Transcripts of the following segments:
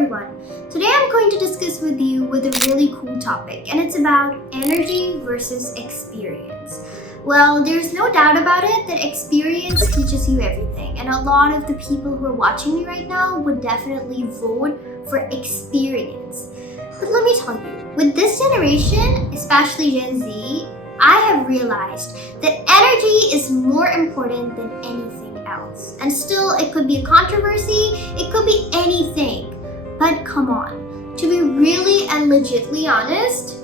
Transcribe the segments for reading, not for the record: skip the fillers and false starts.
everyone. Today I'm going to discuss with you with a really cool topic, and it's about energy versus experience. Well, there's no doubt about it that experience teaches you everything, and a lot of the people who are watching me right now would definitely vote for experience. But let me tell you, with this generation, especially Gen Z, I have realized that energy is more important than anything else. And still, it could be a controversy, it could be anything. But come on, to be really and legitly honest,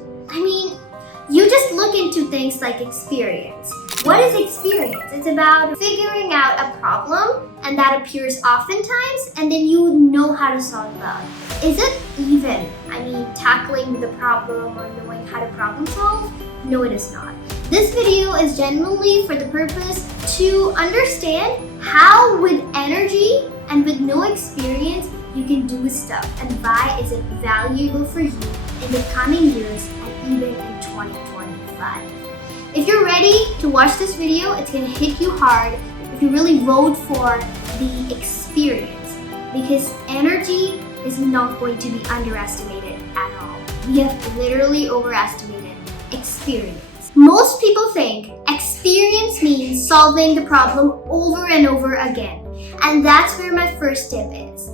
you just look into things like experience. What is experience? It's about figuring out a problem, and that appears oftentimes, and then you know how to solve that. Is it even, tackling the problem or knowing how to problem solve? No, it is not. This video is genuinely for the purpose to understand how with energy and with no experience you can do stuff, and why is it valuable for you in the coming years and even in 2025. If you're ready to watch this video, it's going to hit you hard if you really vote for the experience, because energy is not going to be underestimated at all. We have literally overestimated experience. Most people think experience means solving the problem over and over again, and that's where my first tip is.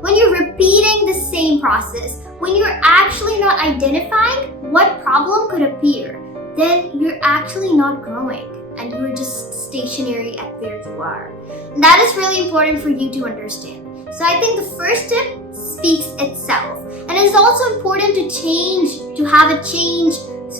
When you're repeating the same process, when you're actually not identifying what problem could appear, then you're actually not growing and you're just stationary at where you are. And that is really important for you to understand. So I think the first tip speaks itself. And it's also important to have a change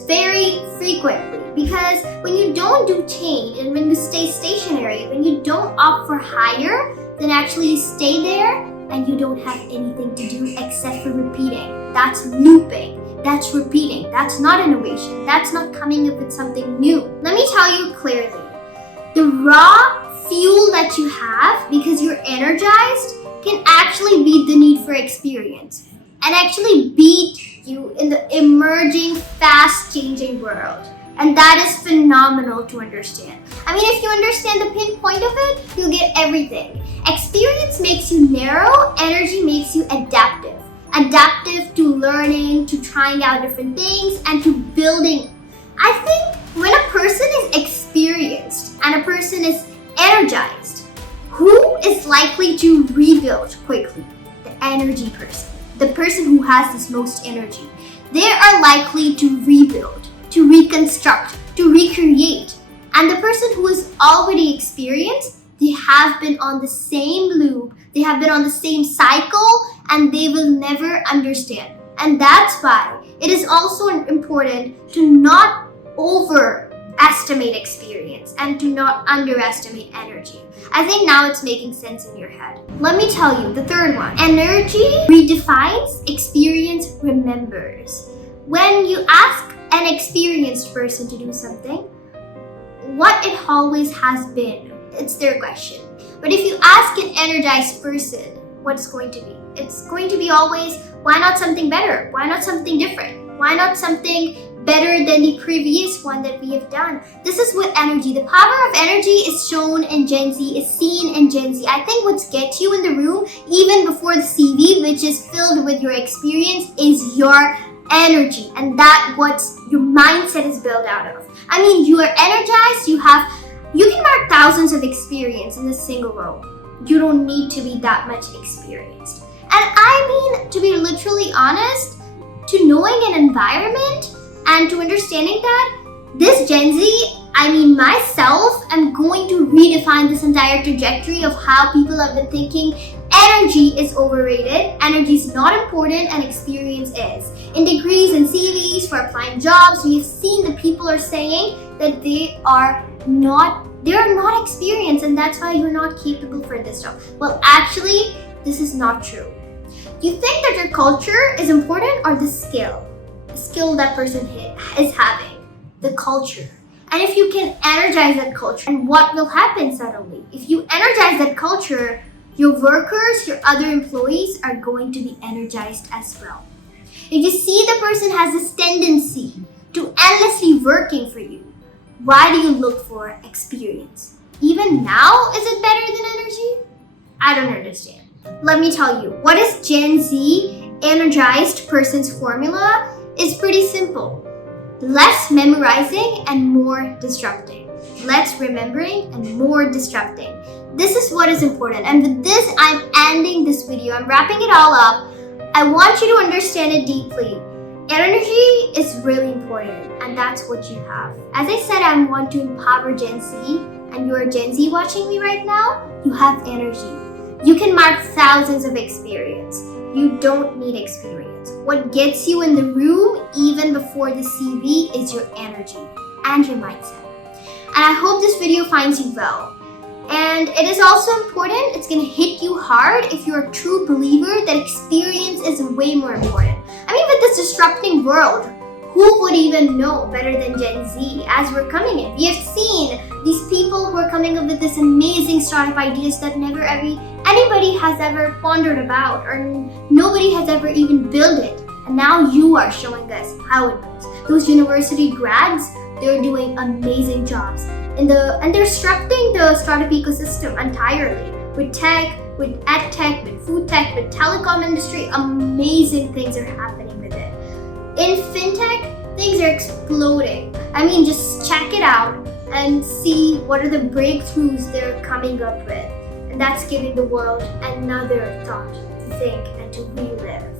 very frequently, because when you don't do change and when you stay stationary, when you don't opt for higher, then actually you stay there and you don't have anything to do except for repeating. That's looping. That's repeating. That's not innovation. That's not coming up with something new. Let me tell you clearly. The raw fuel that you have because you're energized can actually beat the need for experience and actually beat you in the emerging, fast-changing world. And that is phenomenal to understand. If you understand the pinpoint of it, you'll get everything. Experience makes you narrow, energy makes you adaptive. Adaptive to learning, to trying out different things, and to building. I think when a person is experienced and a person is energized, who is likely to rebuild quickly? The energy person. The person who has this most energy. They are likely to rebuild, to reconstruct, to recreate. And the person who is already experienced, they have been on the same loop, they have been on the same cycle, and they will never understand. And that's why it is also important to not overestimate experience and to not underestimate energy. I think now it's making sense in your head. Let me tell you the third one. Energy redefines, experience remembers. When you ask an experienced person to do something, what it always has been, it's their question. But if you ask an energized person, what's going to be? It's going to be always, why not something better? Why not something different? Why not something better than the previous one that we have done? This is what energy, the power of energy is shown in Gen Z, is seen in Gen Z. I think what's gets you in the room, even before the CV, which is filled with your experience, is your energy. And that what your mindset is built out of. You are energized, you can mark thousands of experience in a single row. You don't need to be that much experienced. And to be literally honest, to knowing an environment and to understanding that, this Gen Z, myself, am going to redefine this entire trajectory of how people have been thinking energy is overrated, energy is not important, and experience is. In degrees and CVs for applying jobs, we have seen that people are saying that they are not experienced, and that's why you're not capable for this job. Well, actually, this is not true. You think that your culture is important, or the skill that person is having, the culture. And if you can energize that culture, and what will happen suddenly? If you energize that culture, your workers, your other employees are going to be energized as well. If you see the person has this tendency to endlessly working for you, why do you look for experience? Even now, is it better than energy? I don't understand. Let me tell you, what is Gen Z energized person's formula is pretty simple. Less memorizing and more disrupting. Less remembering and more disrupting. This is what is important. And with this, I'm ending this video. I'm wrapping it all up. I want you to understand it deeply. Energy is really important, and that's what you have. As I said, I want to empower Gen Z, and you're a Gen Z watching me right now, you have energy. You can mark thousands of experience. You don't need experience. What gets you in the room, even before the CV, is your energy and your mindset. And I hope this video finds you well. And it is also important, it's going to hit you hard if you're a true believer that experience is way more important. I mean, with this disrupting world, who would even know better than Gen Z as we're coming in? We have seen these people who are coming up with this amazing startup ideas that never anybody has ever pondered about, or nobody has ever even built it. And now you are showing us how it goes. Those university grads, they're doing amazing jobs. And they're disrupting the startup ecosystem entirely with tech, with ed tech, with food tech, with telecom industry. Amazing things are happening with it. In fintech, things are exploding. I mean, just check it out and see what are the breakthroughs they're coming up with. And that's giving the world another thought to think and to relive.